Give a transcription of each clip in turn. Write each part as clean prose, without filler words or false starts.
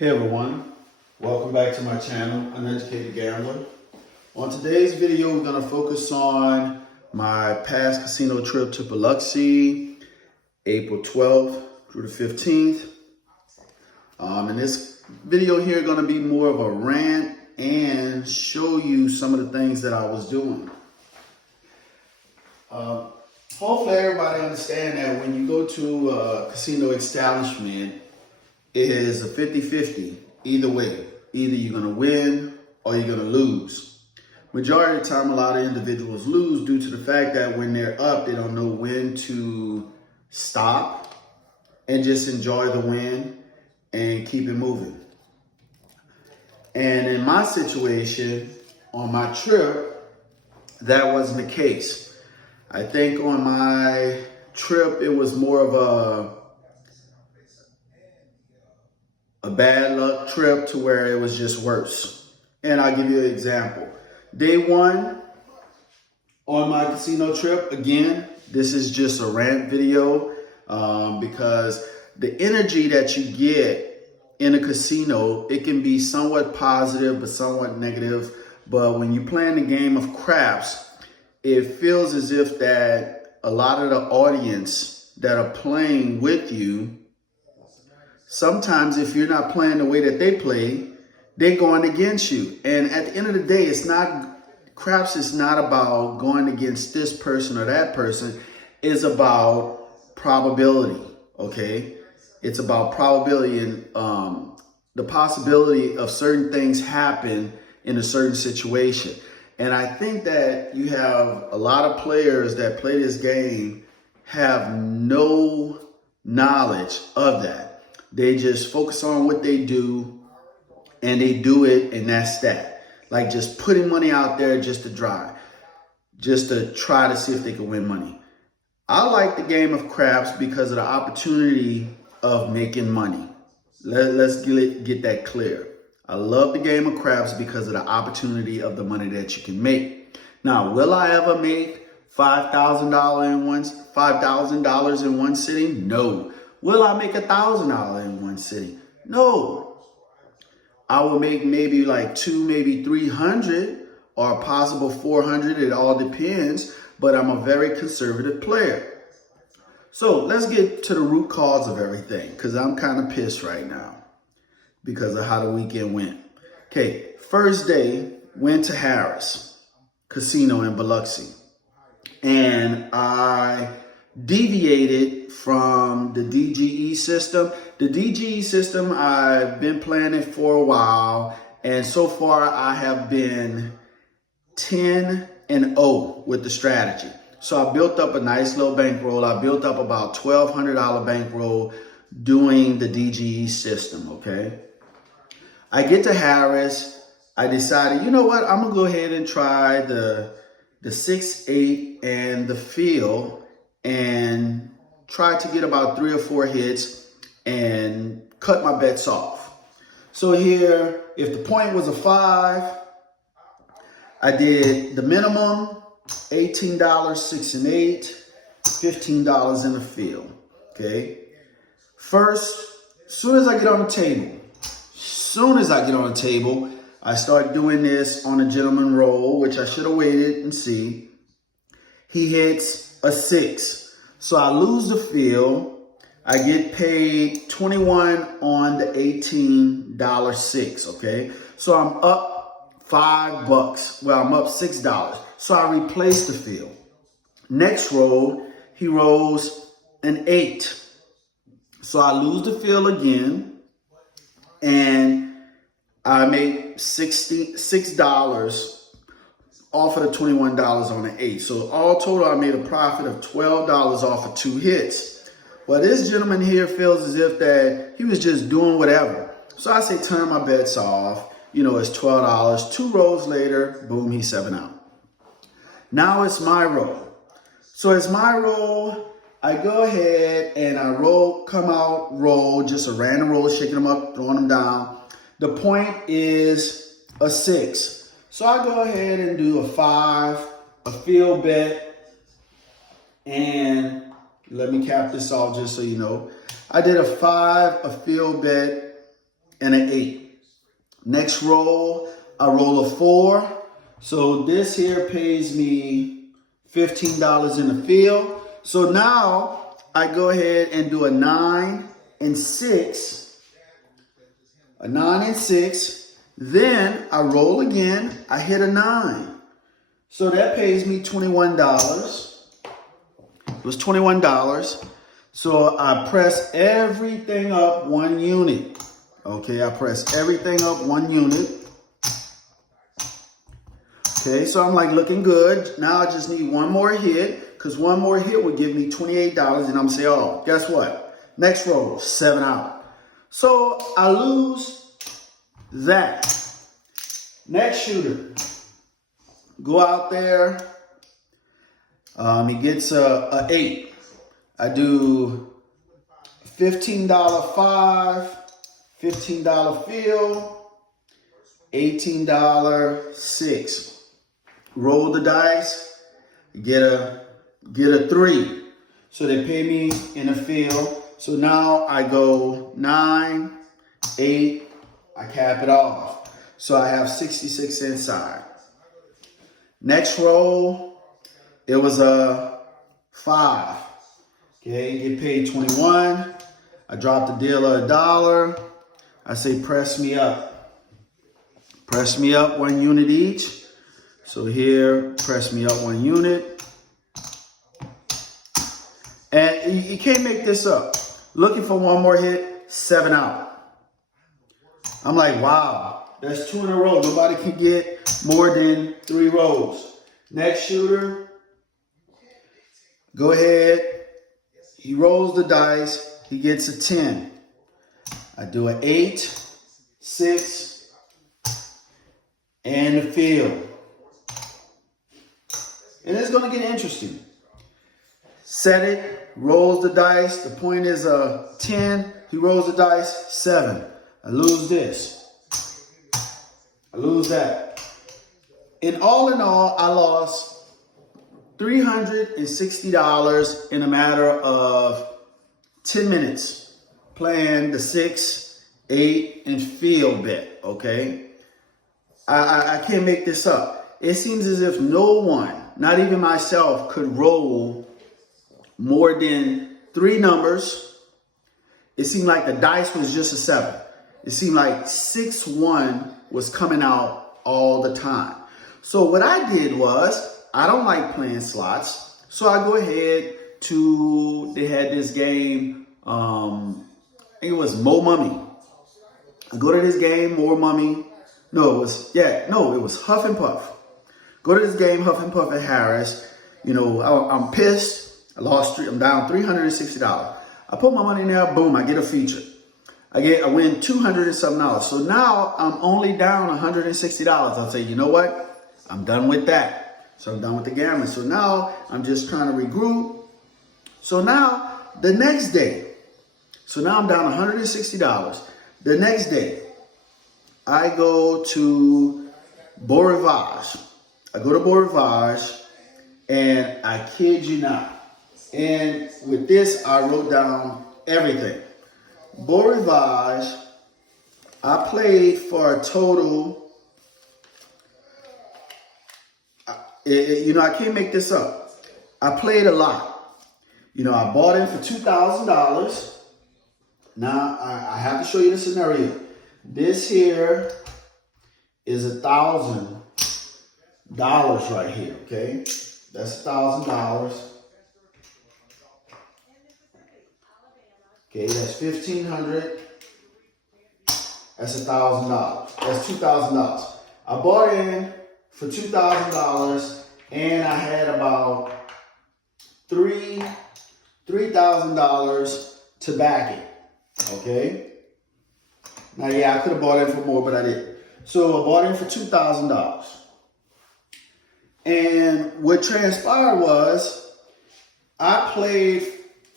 Hey everyone, welcome back to my channel, Uneducated Gambler. On today's video, we're going to focus on my past casino trip to Biloxi, April 12th through the 15th. In this video here, going to be more of a rant and show you some of the things that I was doing. Hopefully everybody understand that when you go to a casino establishment, it is a 50-50 either way. Either you're going to win or you're going to lose. Majority of the time, a lot of individuals lose due to the fact that when they're up, they don't know when to stop and just enjoy the win and keep it moving. And in my situation, on my trip, that wasn't the case. I think on my trip, it was more of a bad luck trip to where it was just worse. And I'll give you an example. Day one on my casino trip, again, this is just a rant video because the energy that you get in a casino, it can be somewhat positive but somewhat negative. But when you're playing the game of craps, it feels as if that a lot of the audience that are playing with you, sometimes if you're not playing the way that they play, they're going against you. And at the end of the day, craps is not about going against this person or that person. It's about probability, okay? It's about probability and the possibility of certain things happen in a certain situation. And I think that you have a lot of players that play this game have no knowledge of that. They just focus on what they do and they do it, and that's that. Like just putting money out there just to try to see if they can win money. I like the game of craps because of the opportunity of making money. Let's get that clear. I love the game of craps because of the opportunity of the money that you can make. Now, will I ever make $5,000 in one sitting? No. Will I make $1,000 in one sitting? No. I will make maybe like 200, maybe 300 or a possible 400. It all depends, but I'm a very conservative player. So let's get to the root cause of everything because I'm kind of pissed right now because of how the weekend went. Okay, first day, went to Harris Casino in Biloxi. And I deviated from the DGE system. The DGE system, I've been playing it for a while. And so far, I have been 10-0 with the strategy. So I built up a nice little bankroll. I built up about $1,200 bankroll doing the DGE system, okay? I get to Harris. I decided, you know what? I'm going to go ahead and try the 6-8 and the field and try to get about 3 or 4 hits and cut my bets off. So here, if the point was a 5, I did the minimum, $18, 6 and 8, $15 in the field, okay? First, as soon as I get on the table, I start doing this on a gentleman roll, which I should have waited and see. He hits a 6. So I lose the field. I get paid 21 on the $18 6, okay? So I'm up $5. Well, I'm up $6. So I replace the field. Next roll, he rolls an 8. So I lose the field again. And I made $6 off of the $21 on the 8. So all total, I made a profit of $12 off of 2 hits. Well, this gentleman here feels as if that he was just doing whatever. So I say, turn my bets off. You know, it's $12. 2 rolls later, boom, he's 7 out. Now it's my roll. So it's my roll. I go ahead and I roll, just a random roll, shaking them up, throwing them down. The point is a 6. So I go ahead and do a 5, a field bet, and let me cap this off just so you know. I did a 5, a field bet, and an 8. Next roll, I roll a 4. So this here pays me $15 in the field. So now I go ahead and do a 9 and 6. A 9 and 6. Then I roll again. I hit a 9. So that pays me $21. It was $21. So I press everything up 1 unit. Okay, I press everything up 1 unit. Okay, so I'm like looking good. Now I just need one more hit, because one more hit would give me $28. And I'm saying, oh, guess what? Next roll, 7 out. So I lose that. Next shooter, go out there. He gets a 8. I do $15 5, $15 field, $18 6. Roll the dice, get a 3. So they pay me in the field. So now I go 9, 8, I cap it off. So I have 66 inside. Next roll, it was a 5. Okay, get paid 21. I drop the dealer $1. I say press me up. Press me up 1 unit each. So here, press me up 1 unit. And you can't make this up. Looking for one more hit, 7 out. I'm like, wow, that's 2 in a row. Nobody can get more than 3 rolls. Next shooter, go ahead. He rolls the dice. He gets a 10. I do an 8, 6, and the field. And it's going to get interesting. Set it, rolls the dice. The point is a 10. He rolls the dice, 7. I lose this. I lose that. In all, I lost $360 in a matter of 10 minutes playing the 6, 8, and field bet, okay? I can't make this up. It seems as if no one, not even myself, could roll more than 3 numbers. It seemed like the dice was just a 7. It seemed like 6-1 was coming out all the time. So what I did was, I don't like playing slots. So I go ahead to, they had this game, I think it was Mo Mummy. I go to this game, More Mummy. It was Huff and Puff. Go to this game, Huff and Puff at Harris. You know, I'm pissed. I'm down $360. I put my money in there, boom, I get a feature. I win $200 and something. So now I'm only down $160. I'll say, you know what? I'm done with that. So I'm done with the gambling. So now I'm just trying to regroup. So now the next day, so now I'm down $160. The next day, I go to Beau Rivage. I go to Beau Rivage, and I kid you not. And with this, I wrote down everything. Beau Rivage, I played for a total, I can't make this up. I played a lot. I bought in for $2,000. Now, I have to show you the scenario. This here is $1,000 right here, okay? That's $1,000. Okay, that's $1,500. That's $1,000. That's $2,000. I bought in for $2,000, and I had about $3,000 to back it. Okay. Now, yeah, I could have bought in for more, but I didn't. So I bought in for $2,000. And what transpired was I played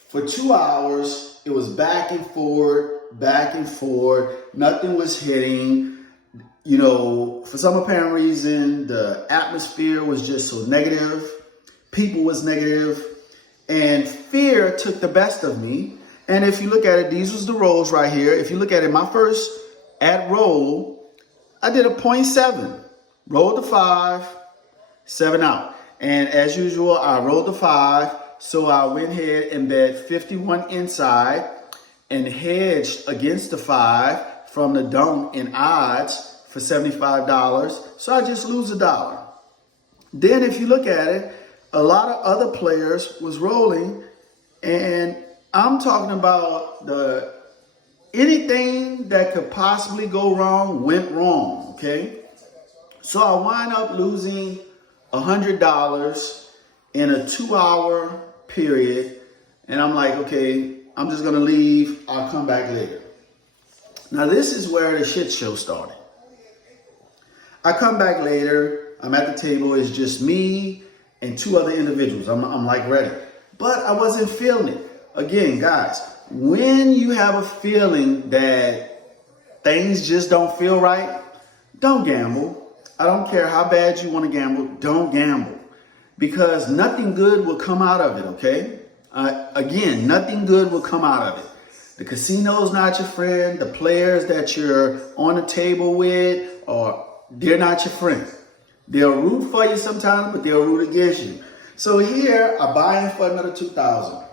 for 2 hours. It was back and forth. Nothing was hitting. For some apparent reason, the atmosphere was just so negative. People was negative. And fear took the best of me. And if you look at it, these was the rolls right here. If you look at it, my first at roll, I did a 0.7. Rolled the 5, 7 out. And as usual, I rolled the 5. So I went ahead and bet 51 inside and hedged against the 5 from the don't in odds for $75. So I just lose $1. Then if you look at it, a lot of other players was rolling, and I'm talking about anything that could possibly go wrong went wrong, okay? So I wind up losing $100 in a 2-hour period, and I'm like, okay, I'm just gonna leave, I'll come back later. Now this is where the shit show started. I come back later, I'm at the table, it's just me and 2 other individuals. I'm like ready, but I wasn't feeling it. Again, guys, when you have a feeling that things just don't feel right, don't gamble. I don't care how bad you want to gamble, don't gamble. Because nothing good will come out of it, okay? Again, nothing good will come out of it. The casino's not your friend. The players that you're on the table with, they're not your friend. They'll root for you sometimes, but they'll root against you. So here, I buy in for another $2,000.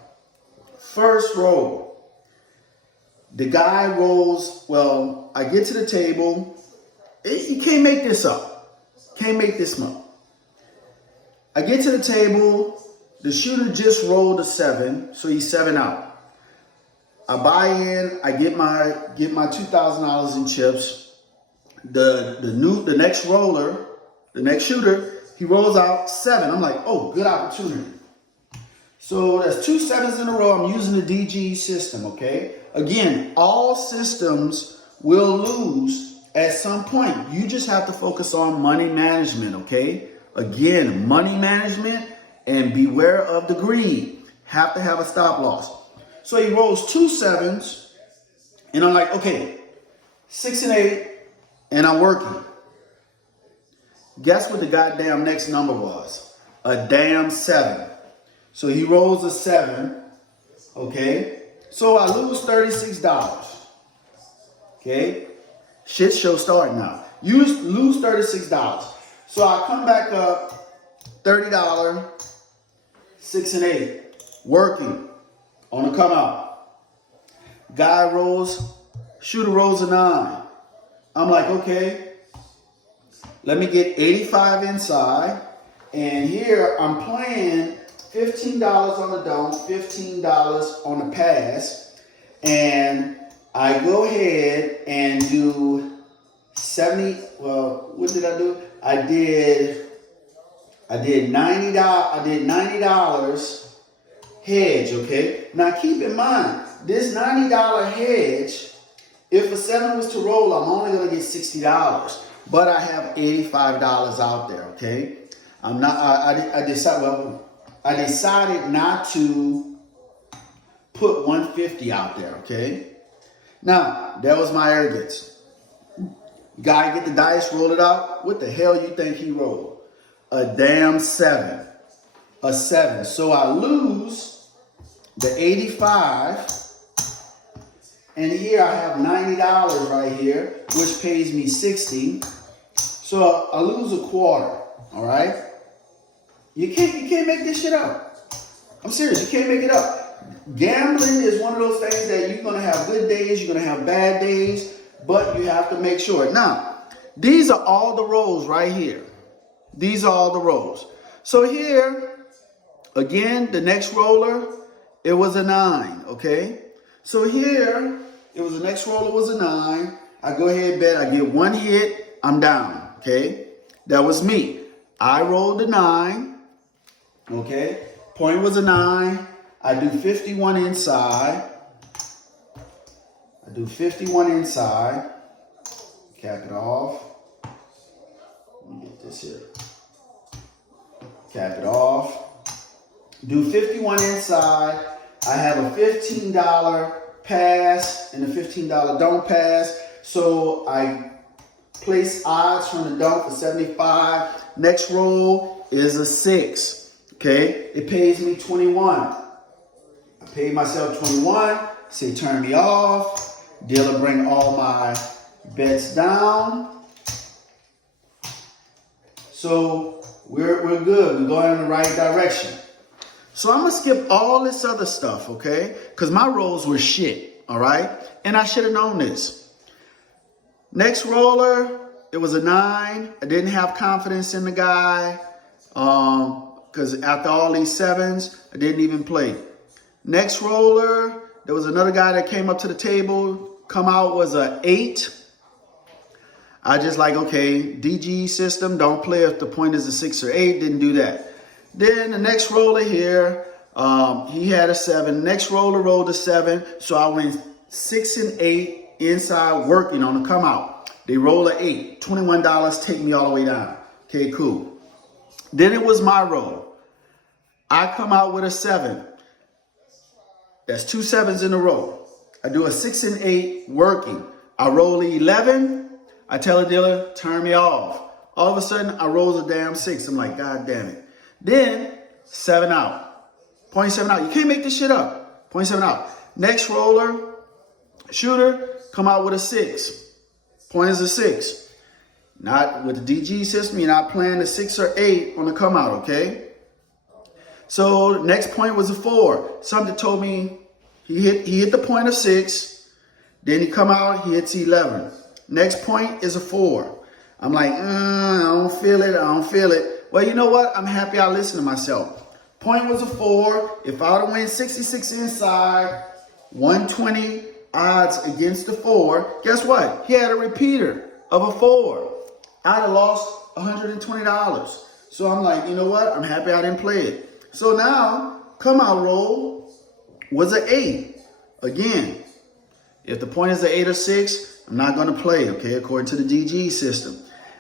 First roll. The guy rolls, well, I get to the table. You can't make this up. Can't make this up. I get to the table. The shooter just rolled a 7, so he's 7 out. I buy in. I get my $2,000 in chips. The next roller, the next shooter, he rolls out 7. I'm like, oh, good opportunity. So that's 2 7s in a row. I'm using the DG system, okay? Again, all systems will lose at some point. You just have to focus on money management, okay? Again, money management and beware of the greed. Have to have a stop loss. So he rolls 2 7s, and I'm like, okay, 6 and 8, and I'm working. Guess what the goddamn next number was? A damn 7. So he rolls a 7, okay? So I lose $36, okay? Shit show starting now. You lose $36. So I come back up, $30, 6 and 8, working on the come out. Guy rolls, shooter rolls a 9. I'm like, okay, let me get 85 inside. And here I'm playing $15 on the don't, $15 on the pass. And I go ahead and do 70, well, what did I do? I did $90. I did $90 hedge, okay? Now keep in mind, this $90 hedge, if a 7 was to roll, I'm only gonna get $60. But I have $85 out there, okay? I decided not to put 150 out there, okay? Now, that was my arrogance. Guy get the dice, roll it out. What the hell you think he rolled? A damn 7. A 7. So I lose the 85. And here I have $90 right here, which pays me 60. So I lose a quarter, all right? You can't make this shit up. I'm serious, you can't make it up. Gambling is one of those things that you're gonna have good days, you're gonna have bad days, but you have to make sure. Now, these are all the rolls right here. These are all the rolls. So here, again, the next roller, it was a 9, okay? So here, it was the next roller was a 9. I go ahead and bet, I get 1 hit, I'm down, okay? That was me. I rolled a 9, okay? Point was a 9. I do 51 inside. I do 51 inside. Cap it off. Let me get this here. Cap it off. Do 51 inside. I have a $15 pass and a $15 don't pass. So I place odds from the don't for 75. Next roll is a 6. Okay, it pays me 21. I paid myself 21. Say turn me off. Dealer bring all my Bets down. So we're good. We're going in the right direction. So I'm going to skip all this other stuff, okay? Because my rolls were shit, all right? And I should have known this. Next roller, it was a 9. I didn't have confidence in the guy because after all these 7s, I didn't even play. Next roller, there was another guy that came up to the table. Come out was a 8. I just like, okay, DG system, don't play if the point is a 6 or 8. Didn't do that. Then the next roller here, he had a 7. Next roller rolled a 7. So I went 6 and 8 inside working on the come out. They roll an 8. $21 take me all the way down. Okay, cool. Then it was my roll. I come out with a 7. That's 2 7s in a row. I do a 6 and 8 working. I roll 11. I tell the dealer, turn me off. All of a sudden, I roll a damn 6. I'm like, God damn it. Then, 7 out. 0.7 out. You can't make this shit up. 0.7 out. Next roller, shooter, come out with a 6. Point is a 6. Not with the DG system, you're not playing the 6 or 8 on the come out, okay? So, next point was a 4. Something told me he hit the point of 6. Then he come out, he hits 11. Next point is a 4. I'm like, I don't feel it. I don't feel it. Well, you know what? I'm happy I listened to myself. Point was a 4. If I would have went 66 inside, 120 odds against the 4, guess what? He had a repeater of a 4. I'd have lost $120. So I'm like, you know what? I'm happy I didn't play it. So now, come out roll was an 8. Again, if the point is an 8 or 6, I'm not going to play, okay, according to the DG system.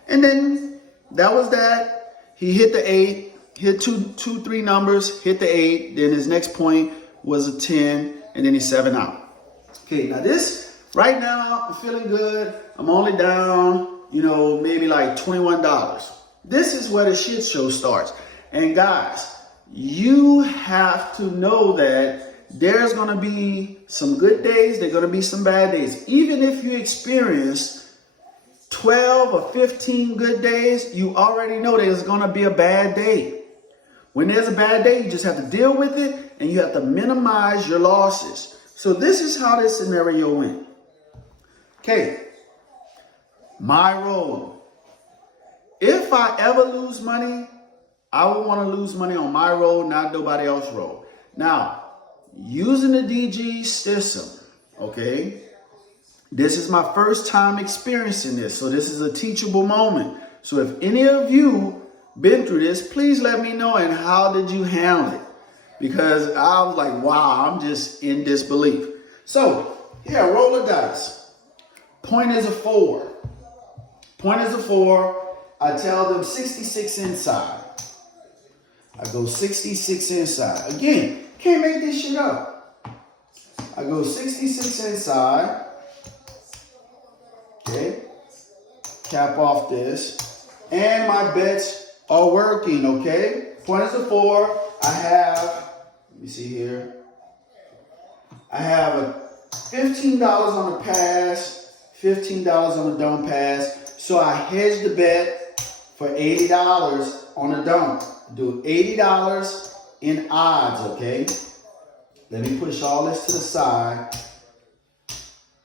And then that was that. He hit the 8, hit two, 3 numbers, hit the 8. Then his next point was a 10, and then he's 7 out. Okay, now this, right now, I'm feeling good. I'm only down, maybe like $21. This is where the shit show starts. And guys, you have to know that there's going to be some good days. There's going to be some bad days. Even if you experience 12 or 15 good days, you already know there's going to be a bad day. When there's a bad day, you just have to deal with it and you have to minimize your losses. So this is how this scenario went. Okay, my roll. If I ever lose money, I would want to lose money on my roll, not nobody else's roll. Now, using the DG system, okay, this is my first time experiencing this, so this is a teachable moment. So if any of you been through this, please let me know, and how did you handle it? Because I was like, wow, I'm just in disbelief. So here, roll the dice. Point is a 4. Point is a 4. I tell them 66 inside. I go 66 inside. Again, can't make this shit up. I go 66 inside. Okay. Cap off this. And my bets are working, okay? Point is a 4. I have, let me see here. I have a $15 on the pass, $15 on the don't pass. So I hedged the bet for $80 on the don't. Do $80 in odds, okay? Let me push all this to the side.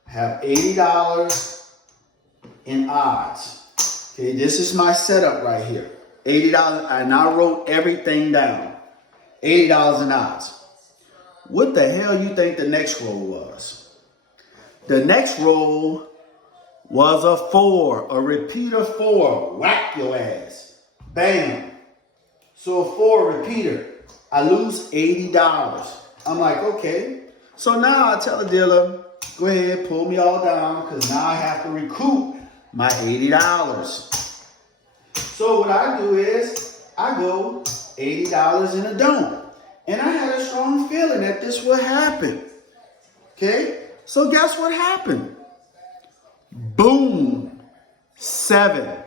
Have $80 in odds. Okay, this is my setup right here. $80, and I wrote everything down. $80 in odds. What the hell you think the next roll was? The next roll was a 4, a repeater 4. Whack your ass. Bam. So a 4 repeater. I lose $80. I'm like, okay. So now I tell the dealer, go ahead, pull me all down, because now I have to recoup my $80. So what I do is I go $80 in a don't. And I had a strong feeling that this would happen. Okay? So guess what happened? Boom. 7.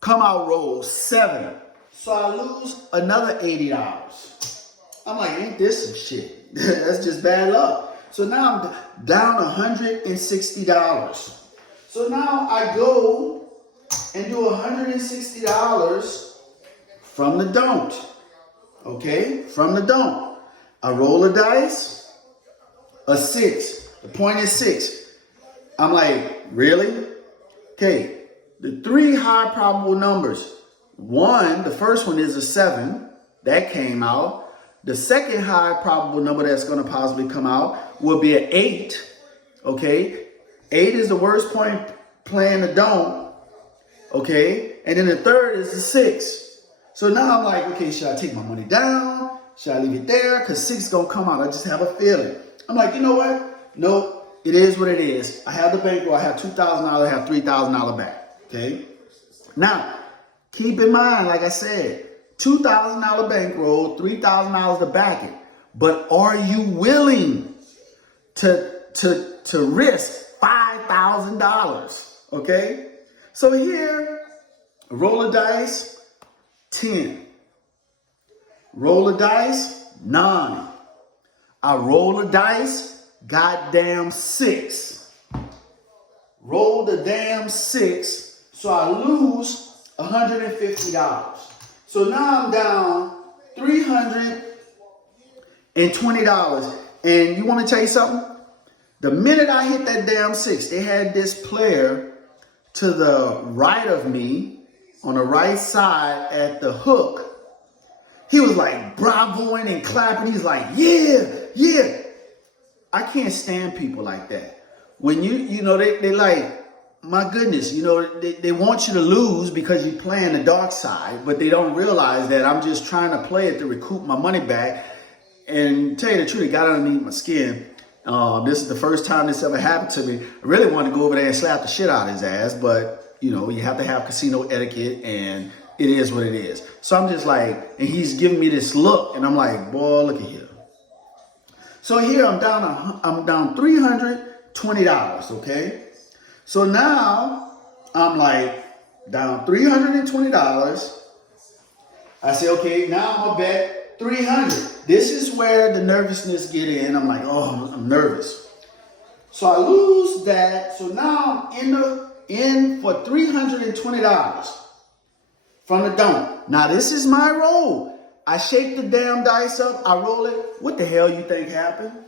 Come out roll 7. So I lose another $80. I'm like, ain't this some shit? That's just bad luck. So now I'm down $160. So now I go and do $160 from the don't. Okay, from the don't. I roll a dice, a 6. The point is 6. I'm like, really? Okay, the 3 high probable numbers. The first one is a 7. That came out. The second high probable number that's going to possibly come out will be an 8. Okay, 8 is the worst point playing the don't. Okay, and then the third is the 6. So now I'm like, okay, should I take my money down? Should I leave it there? Because 6 is going to come out. I just have a feeling. I'm like, you know what? Nope, it is what it is. I have the bankroll. I have $2,000. I have $3,000 back. Okay, now keep in mind, like I said, $2,000 bankroll, $3,000 to back it. But are you willing to risk $5,000? Okay, so here, roll a dice. 10. Roll a dice, 9. I roll a dice, goddamn 6. Roll the damn 6, so I lose $150. So now I'm down $320. And you want to tell you something? The minute I hit that damn 6, they had this player to the right of me, on the right side at the hook. He was like bravoing and clapping. He's like, yeah, yeah. I can't stand people like that. When you know, they like, my goodness, you know, they want you to lose because you're playing the dark side, but they don't realize that I'm just trying to play it to recoup my money back. And tell you the truth, it got underneath my skin. This is the first time this ever happened to me. I really wanted to go over there and slap the shit out of his ass, but you know, you have to have casino etiquette, and it is what it is. So I'm just like, and he's giving me this look, and I'm like, boy, look at here. So here I'm down $320, okay? So now I'm like down $320. I say, okay, now I'm gonna bet $300. This is where the nervousness get in. I'm like, oh, I'm nervous. So I lose that. So now I'm in for $320 from the don't. Now this is my roll. I shake the damn dice up. I roll it. What the hell you think happened?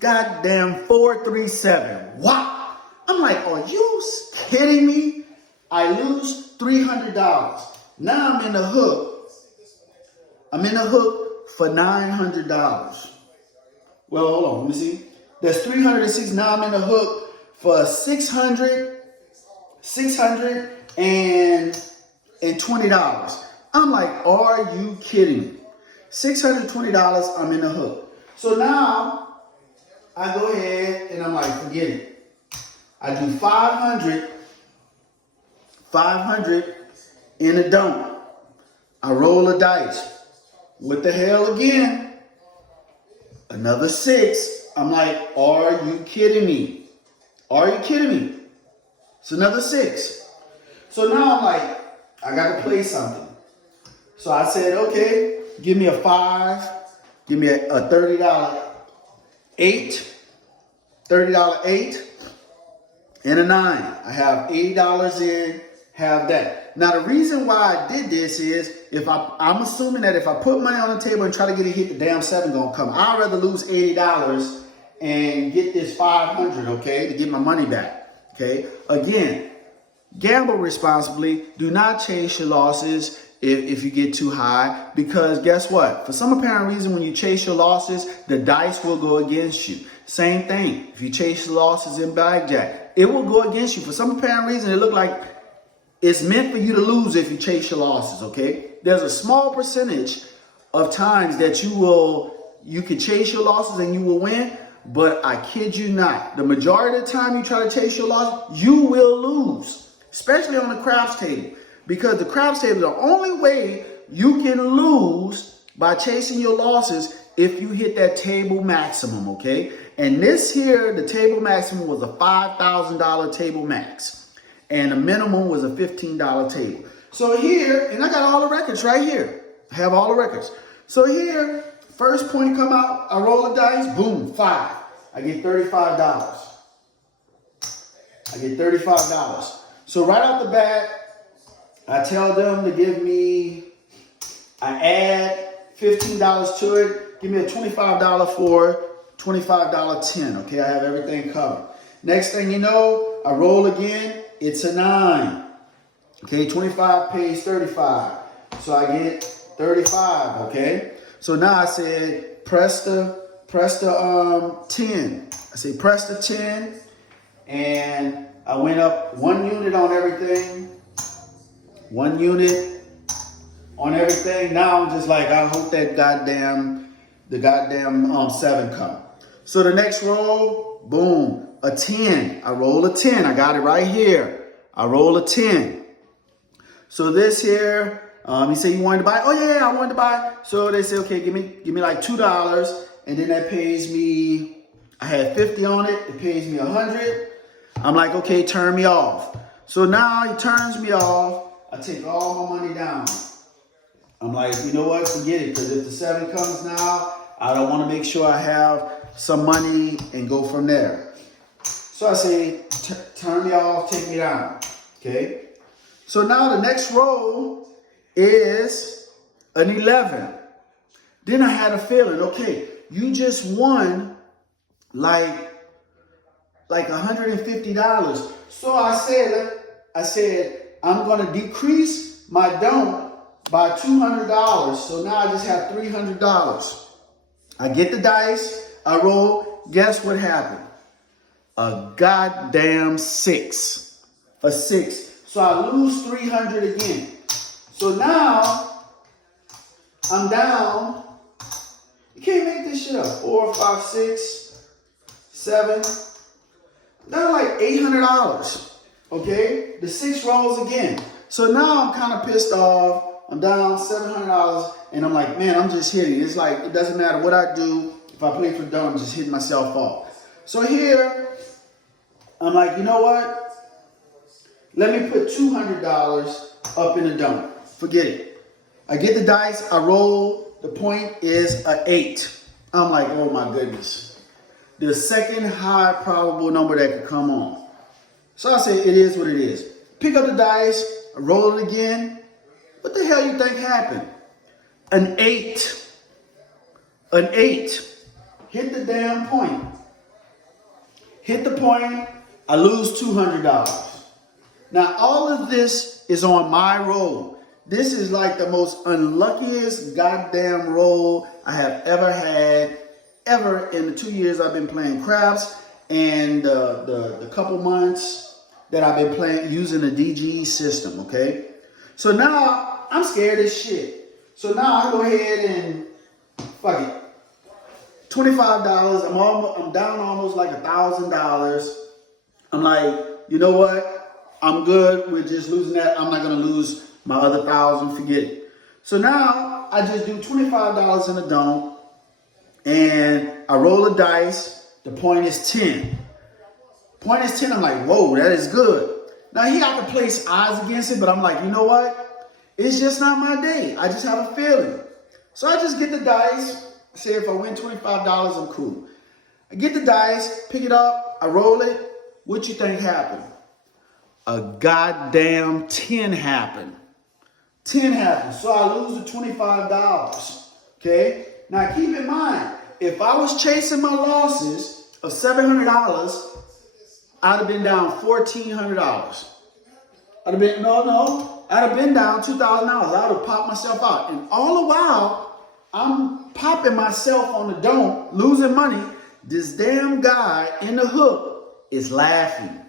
Goddamn 437. Wow. I'm like, are you kidding me? I lose $300. Now I'm in the hook. I'm in the hook for $900. Well, hold on. Let me see. That's $306. Now I'm in the hook for $620. I'm like, are you kidding me? $620, I'm in the hook. So now I go ahead and I'm like, forget it. I do 500 in the don't. I roll a dice. What the hell again? Another 6. I'm like, are you kidding me? Are you kidding me? It's another 6. So now I'm like, I got to play something. So I said, okay, give me a 5. Give me a $30 8. $30 8. And a 9. I have $80 in, have that. Now the reason why I did this is, I'm assuming that if I put money on the table and try to get it hit, the damn 7 gonna come. I'd rather lose $80 and get this 500, okay, to get my money back, okay? Again, gamble responsibly. Do not chase your losses if you get too high, because guess what? For some apparent reason, when you chase your losses, the dice will go against you. Same thing. If you chase your losses in blackjack, it will go against you. For some apparent reason, it look like it's meant for you to lose if you chase your losses, okay? There's a small percentage of times that you can chase your losses and you will win, but I kid you not, the majority of the time you try to chase your losses, you will lose, especially on the craps table, because the craps table is the only way you can lose by chasing your losses if you hit that table maximum, okay? And this here, the table maximum was a $5,000 table max. And the minimum was a $15 table. So here, and I got all the records right here. I have all the records. So here, first point come out, I roll the dice, boom, 5. I get $35. I get $35. So right off the bat, I tell them to give me, I add $15 to it, give me a $25 for $25 10, okay? I have everything covered. Next thing you know, I roll again, it's a 9. Okay, 25 pays 35. So I get 35, okay? So now I said, press the 10. I say press the 10, and I went up 1 unit on everything. 1 unit on everything. Now I'm just like, I hope that the goddamn 7 come. So the next roll, boom, a 10. I roll a 10. I got it right here. I roll a 10. So this here, he said you wanted to buy. Oh yeah, I wanted to buy. So they say, okay, give me like $2, and then that pays me. I had 50 on it. It pays me 100. I'm like, okay, turn me off. So now he turns me off. I take all my money down. I'm like, you know what? Forget it, because if the 7 comes now, I don't want to make sure I have some money and go from there. So I say, turn me off, take me down. Okay. So now the next roll is an 11. Then I had a feeling, okay, you just won like $150. So I said, I'm going to decrease my dump by $200. So now I just have $300. I get the dice, I roll. Guess what happened? A goddamn 6. A 6. So I lose 300 again. So now I'm down. You can't make this shit up. 4, 5, 6, 7. Down like $800. Okay? The 6 rolls again. So now I'm kind of pissed off. I'm down $700. And I'm like, man, I'm just hitting. It's like, it doesn't matter what I do. If I play for dumb, I'm just hitting myself off. So here, I'm like, you know what? Let me put $200 up in the dump. Forget it. I get the dice. I roll. The point is an 8. I'm like, oh my goodness. The second high probable number that could come on. So I say, it is what it is. Pick up the dice. I roll it again. What the hell you think happened? An 8. An 8. Hit the damn point. Hit the point. I lose $200. Now, all of this is on my roll. This is like the most unluckiest goddamn roll I have ever had, ever in the 2 years I've been playing craps and the couple months that I've been playing using the DGE system, okay? So now I'm scared as shit. So now I go ahead and fuck it. $25. I'm down almost like $1,000. I'm like, you know what? I'm good with just losing that. I'm not going to lose my other 1,000. Forget it. So now I just do $25 in the dome, and I roll the dice. The point is 10. Point is 10. I'm like, whoa, that is good. Now he got to place odds against it, but I'm like, you know what? It's just not my day. I just have a feeling. So I just get the dice. Say if I win $25, I'm cool. I get the dice, pick it up, I roll it. What you think happened? A goddamn 10 happened. 10 happened. So I lose the $25. Okay? Now keep in mind, if I was chasing my losses of $700, I'd have been down $1,400. I'd have been, I'd have been down $2,000. I would have popped myself out. And all the while, I'm popping myself on the dome, losing money. This damn guy in the hook is laughing.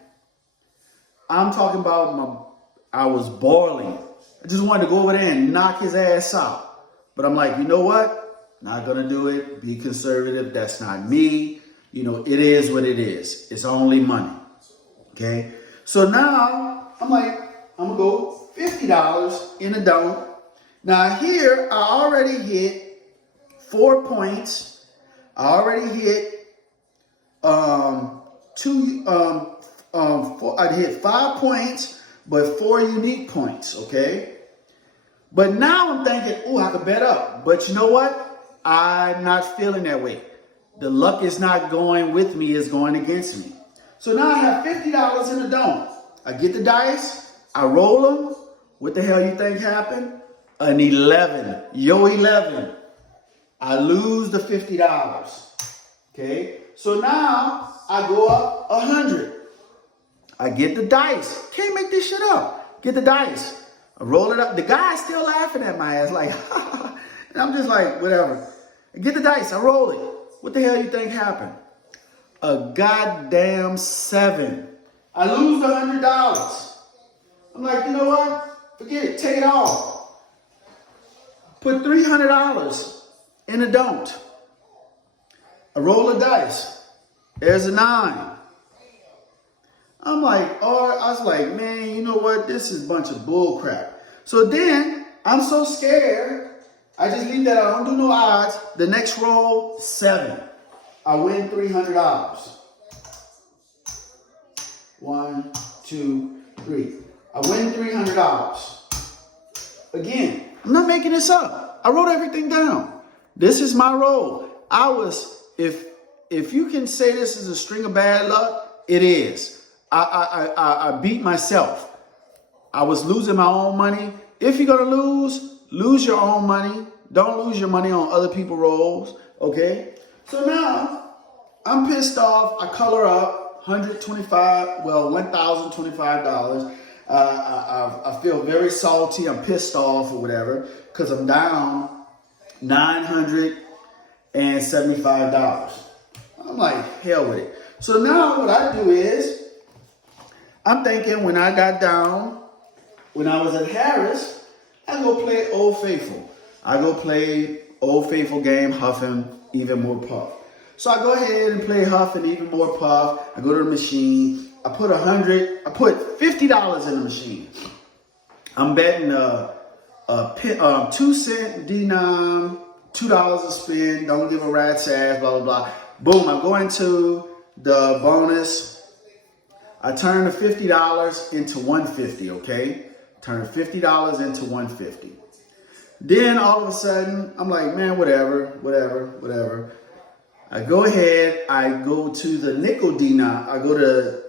I'm talking about I was boiling. I just wanted to go over there and knock his ass out. But I'm like, you know what? Not going to do it. Be conservative. That's not me. You know, it is what it is. It's only money. Okay? So now, I'm like, I'm going to go $50 in a dome. Now here, I already hit 4 points. I already hit I hit 5 points, but 4 unique points, okay? But now I'm thinking, oh, I could bet up. But you know what? I'm not feeling that way. The luck is not going with me, it's going against me. So now I have $50 in the don't. I get the dice, I roll them. What the hell you think happened? An 11. Yo, 11. I lose the $50. Okay? So now I go up 100. I get the dice. Can't make this shit up. Get the dice. I roll it up. The guy's still laughing at my ass like, and I'm just like, whatever. I get the dice. I roll it. What the hell you think happened? A goddamn 7. I lose the $100. I'm like, you know what? Forget it. Take it all. Put $300 in a don't. I roll the dice. There's a 9. I'm like, oh, I was like, man, you know what? This is a bunch of bull crap. So then I'm so scared. I just leave that out. I don't do no odds. The next roll, 7. I win $300. 1, 2, 3. I win $300. Again, I'm not making this up. I wrote everything down. This is my roll. If you can say this is a string of bad luck, it is. I beat myself. I was losing my own money. If you're gonna lose your own money. Don't lose your money on other people's rolls. Okay. So now I'm pissed off. I color up $1,025. I feel very salty. I'm pissed off or whatever because I'm down $975. I'm like, hell with it. So now what I do is, I'm thinking when I got down, when I was at Harris, I go play Old Faithful. I go play Old Faithful game, Huffing Even More Puff. So I go ahead and play Huffing Even More Puff. I go to the machine. I put $50 in the machine. I'm betting a 2-cent denom, $2 a spin. Don't give a rat's ass, blah, blah, blah. Boom, I go into the bonus. I turn the $50 into $150, okay? Turn $50 into $150. Then all of a sudden, I'm like, man, whatever. I go ahead, I go to the nickel denom. I go to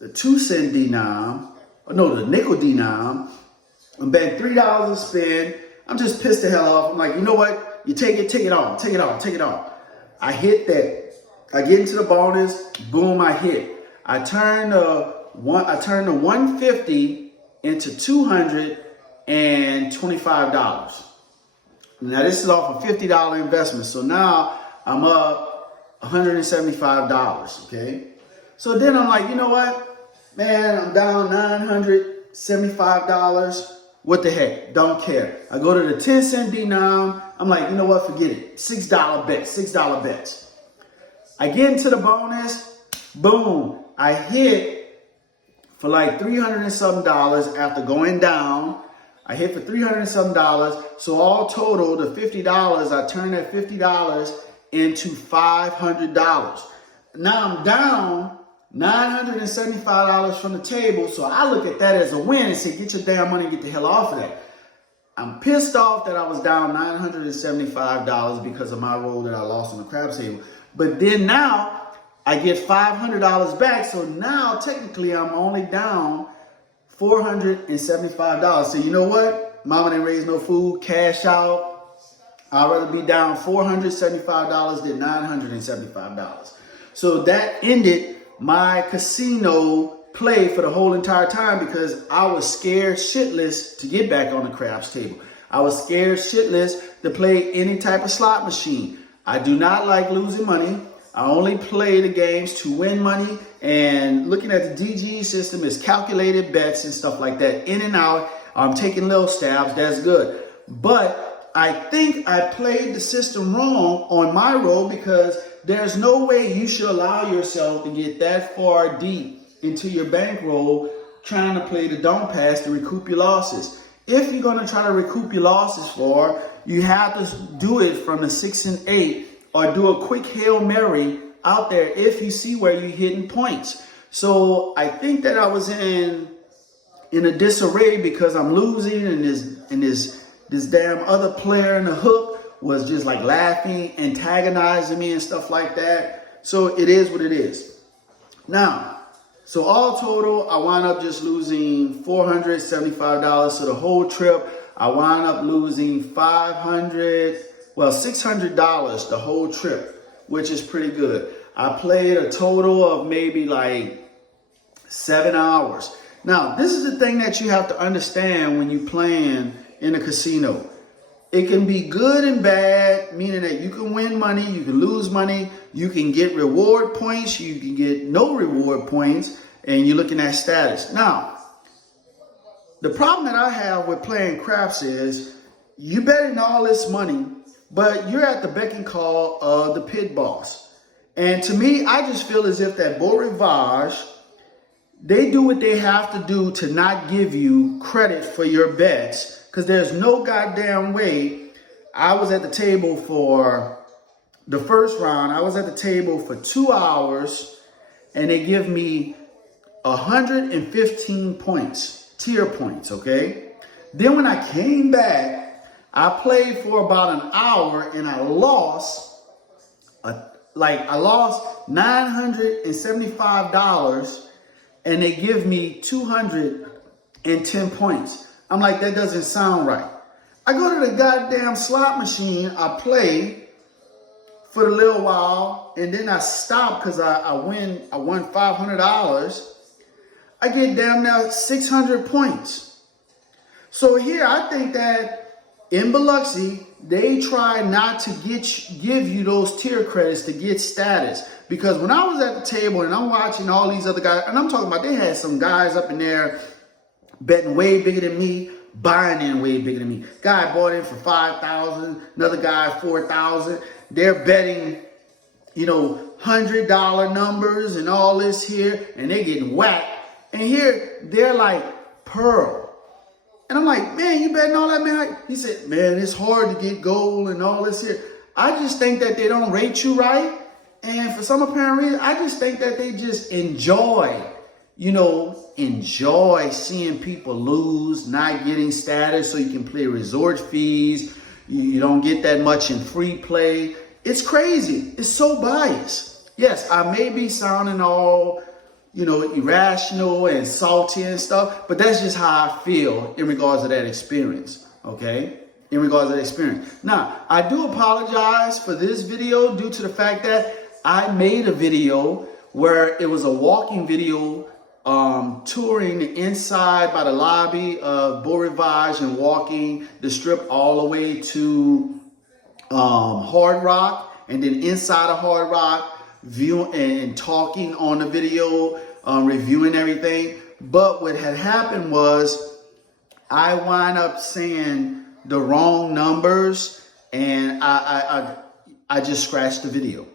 the 2-cent denom. No, the nickel denom. I'm betting $3 a spin. I'm just pissed the hell off. I'm like, you know what? You take it all. I hit that. I get into the bonus, boom, I hit. I turn the 150 into $225. Now this is off a $50 investment. So now I'm up $175, okay? So then I'm like, you know what? Man, I'm down $975. What the heck? Don't care. I go to the 10-cent denom. I'm like, you know what? Forget it. $6 bets. I get into the bonus, boom, I hit for like $300 and something after going down. I hit for $300 and something. So all total, the $50, I turned that $50 into $500. Now I'm down $975 from the table. So I look at that as a win and say, get your damn money and get the hell off of that. I'm pissed off that I was down $975 because of my roll that I lost on the craps table. But then now I get $500 back. So now technically I'm only down $475. So you know what? Mama didn't raise no food, cash out. I'd rather be down $475 than $975. So that ended my casino play for the whole entire time because I was scared shitless to get back on the craps table. I was scared shitless to play any type of slot machine. I do not like losing money. I only play the games to win money. And looking at the DGE system is calculated bets and stuff like that. In and out. I'm taking little stabs. That's good. But I think I played the system wrong on my roll because there's no way you should allow yourself to get that far deep into your bankroll trying to play the don't pass to recoup your losses. If you're going to try to recoup your losses you have to do it from the 6 and 8 or do a quick Hail Mary out there if you see where you're hitting points. So I think that I was in a disarray because I'm losing and this damn other player in the hook was just like laughing, antagonizing me and stuff like that. So it is what it is. Now, so all total, I wound up just losing $475. So the whole trip, I wound up losing $600 the whole trip, which is pretty good. I played a total of maybe like 7 hours. Now, this is the thing that you have to understand when you're playing in a casino. It can be good and bad, meaning that you can win money, you can lose money, you can get reward points, you can get no reward points, and you're looking at status. Now, the problem that I have with playing craps is you're betting all this money, but you're at the beck and call of the pit boss. And to me, I just feel as if that Beau Rivage, they do what they have to do to not give you credit for your bets, because there's no goddamn way. I was at the table for the first round. I was at the table for 2 hours, and they give me 115 points, tier points, okay? Then when I came back, I played for about an hour, and I lost $975, and they give me 210 points. I'm like, that doesn't sound right. I go to the goddamn slot machine, I play for a little while, and then I stop because I won $500. I get damn near 600 points. So here, I think that in Biloxi, they try not to give you those tier credits to get status. Because when I was at the table and I'm watching all these other guys, and I'm talking about, they had some guys up in there betting way bigger than me, buying in way bigger than me. Guy bought in for $5,000, another guy $4,000. They're betting, $100 numbers and all this here, and they're getting whacked. And here, they're like pearl. And I'm like, man, you betting all that, man? He said, man, it's hard to get gold and all this here. I just think that they don't rate you right. And for some apparent reason, I just think that they just enjoy seeing people lose, not getting status so you can play resort fees. You don't get that much in free play. It's crazy. It's so biased. Yes, I may be sounding all, irrational and salty and stuff, but that's just how I feel in regards to that experience, okay? In regards to that experience. Now, I do apologize for this video due to the fact that I made a video where it was a walking video touring the inside by the lobby of Beau Rivage and walking the strip all the way to Hard Rock, and then inside of Hard Rock, viewing and talking on the video, reviewing everything. But what had happened was I wound up saying the wrong numbers, and I just scratched the video.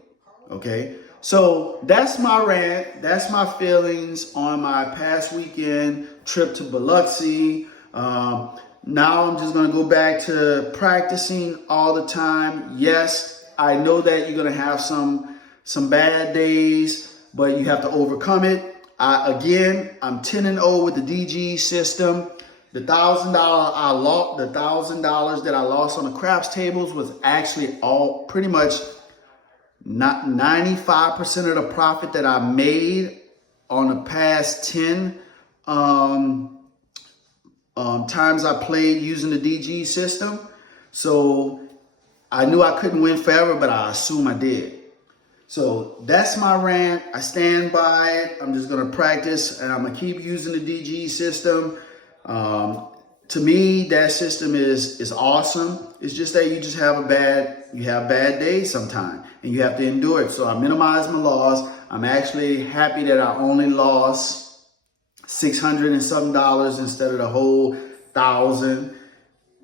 Okay, so that's my rant. That's my feelings on my past weekend trip to Biloxi. Now I'm just going to go back to practicing all the time. Yes, I know that you're going to have some bad days, but you have to overcome it. I'm 10-0 with the DG system. The $1,000 that I lost on the craps tables was actually all pretty much not 95% of the profit that I made on the past 10 times I played using the DG system. So I knew I couldn't win forever, but I assume I did. So that's my rant. I stand by it. I'm just going to practice, and I'm going to keep using the DG system. To me, that system is awesome. It's just that you just have bad days sometimes, and you have to endure it. So I minimize my loss. I'm actually happy that I only lost $600 and something instead of the whole $1,000,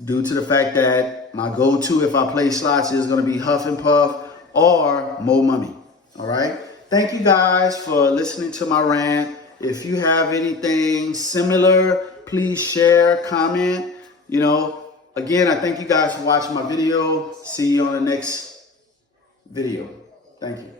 due to the fact that my go-to if I play slots is going to be Huff and Puff or Mo Mummy. All right. Thank you guys for listening to my rant. If you have anything similar, please share, comment. Again, I thank you guys for watching my video. See you on the next video. Thank you.